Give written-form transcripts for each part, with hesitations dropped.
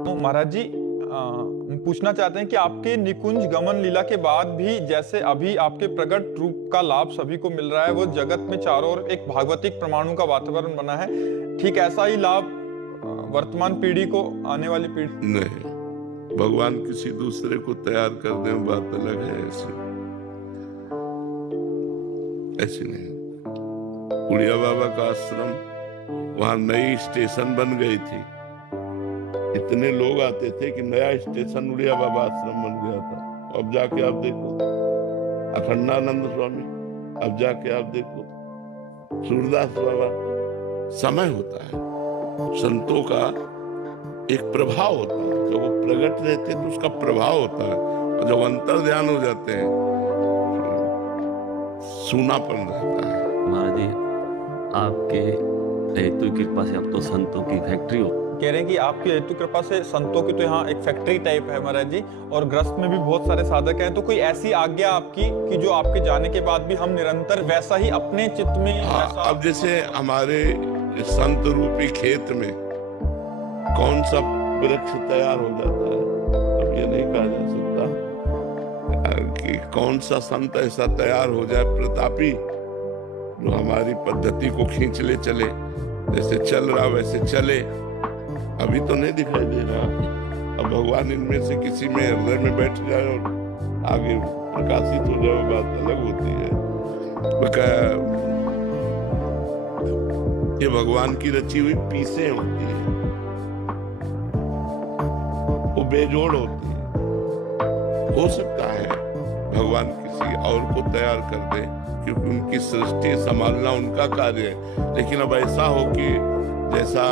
तो महाराज जी हम पूछना चाहते हैं कि आपके निकुंज गमन लीला के बाद भी जैसे अभी आपके प्रकट रूप का लाभ सभी को मिल रहा है, वो जगत में चारों ओर एक भागवतिक परमाणु का वातावरण बना है, ठीक ऐसा ही लाभ वर्तमान पीढ़ी को, आने वाली पीढ़ी नहीं। भगवान किसी दूसरे को तैयार कर दे बात अलग है, ऐसे नहीं। उड़िया बाबा का आश्रम, वहां नई स्टेशन बन गई थी, इतने लोग आते थे कि नया स्टेशन उड़िया बाबा आश्रम बन गया था। अब जाके आप देखो अखंडानंद स्वामी, अब जाके आप देखो सूरदास बाबा। समय होता है, संतों का एक प्रभाव होता है, जब वो प्रकट रहते हैं तो उसका प्रभाव होता है, और जब अंतर ध्यान हो जाते हैं सूनापन रहता है। महाराज जी, आपके हेतु कृपा से अब तो संतों की फैक्ट्री हो। कह रहे हैं कि आपकी हेतु कृपा से संतों की तो यहाँ एक फैक्ट्री टाइप है महाराज जी, और ग्रस्त में भी बहुत सारे साधक हैं। तो कोई ऐसी आज्ञा आपकी कि जो आपके जाने के बाद भी हम निरंतर वैसा ही अपने चित्त में अब जैसे हमारे संत रूपी खेत में कौन सा वृक्ष तैयार हो जाता है, अब ये नहीं कहा जा सकता कि कौन सा संत ऐसा तैयार हो जाए प्रतापी, जो हमारी पद्धति को खींच ले चले, जैसे चल रहा वैसे चले। अभी तो नहीं दिखाई दे रहा। अब भगवान इनमें से किसी में हृदय में बैठ जाए और आगे प्रकाशित हो जाए, बात अलग होती है। ये भगवान की रची हुई पीसें होती है, वो बेजोड़ होती है। हो सकता है भगवान किसी और को तैयार कर दे, क्योंकि उनकी सृष्टि संभालना उनका कार्य है। लेकिन अब ऐसा हो कि जैसा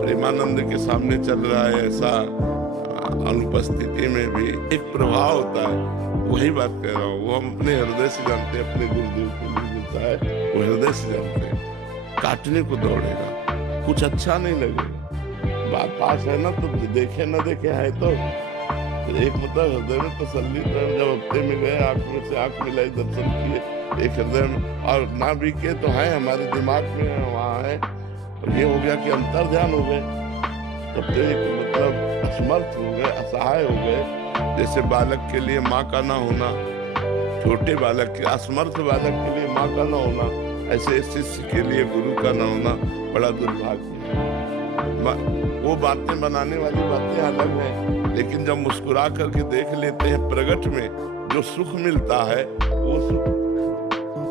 प्रेमानंद के सामने चल रहा है, ऐसा अनुपस्थिति में भी एक प्रभाव होता है। वही बात कह रहा हूँ, वो हम अपने हृदय से जानते हैं, अपने गुरुदेव को भी मिलता है, वो हृदय से जानते हैं। काटने को दौड़ेगा, कुछ अच्छा नहीं लगेगा। बात पास है ना, तो देखे ना देखे है तो एक मतलब हृदय में तसल्ली। जब हफ्ते में गए, आंख में से आंख मिलाई, दर्शन किए, एक हृदय में, और ना भी के तो है हमारे दिमाग में, वहाँ है। और ये हो गया कि अंतर ध्यान हो गए, तब तो एक मतलब असमर्थ हो गए, असहाय हो गए। जैसे बालक के लिए माँ का ना होना, छोटे बालक के, असमर्थ बालक के लिए माँ का ना होना, ऐसे शिष्य के लिए गुरु का ना होना बड़ा दुर्भाग्य है। वो बातें बनाने वाली बातें अलग हैं, लेकिन जब मुस्कुरा करके देख लेते हैं प्रगट में जो सुख मिलता है, वो सुख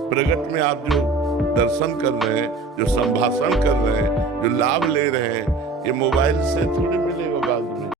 प्रगट में आप जो दर्शन कर रहे हैं, जो संभाषण कर रहे हैं, जो लाभ ले रहे हैं, ये मोबाइल से थोड़ी मिलेगा।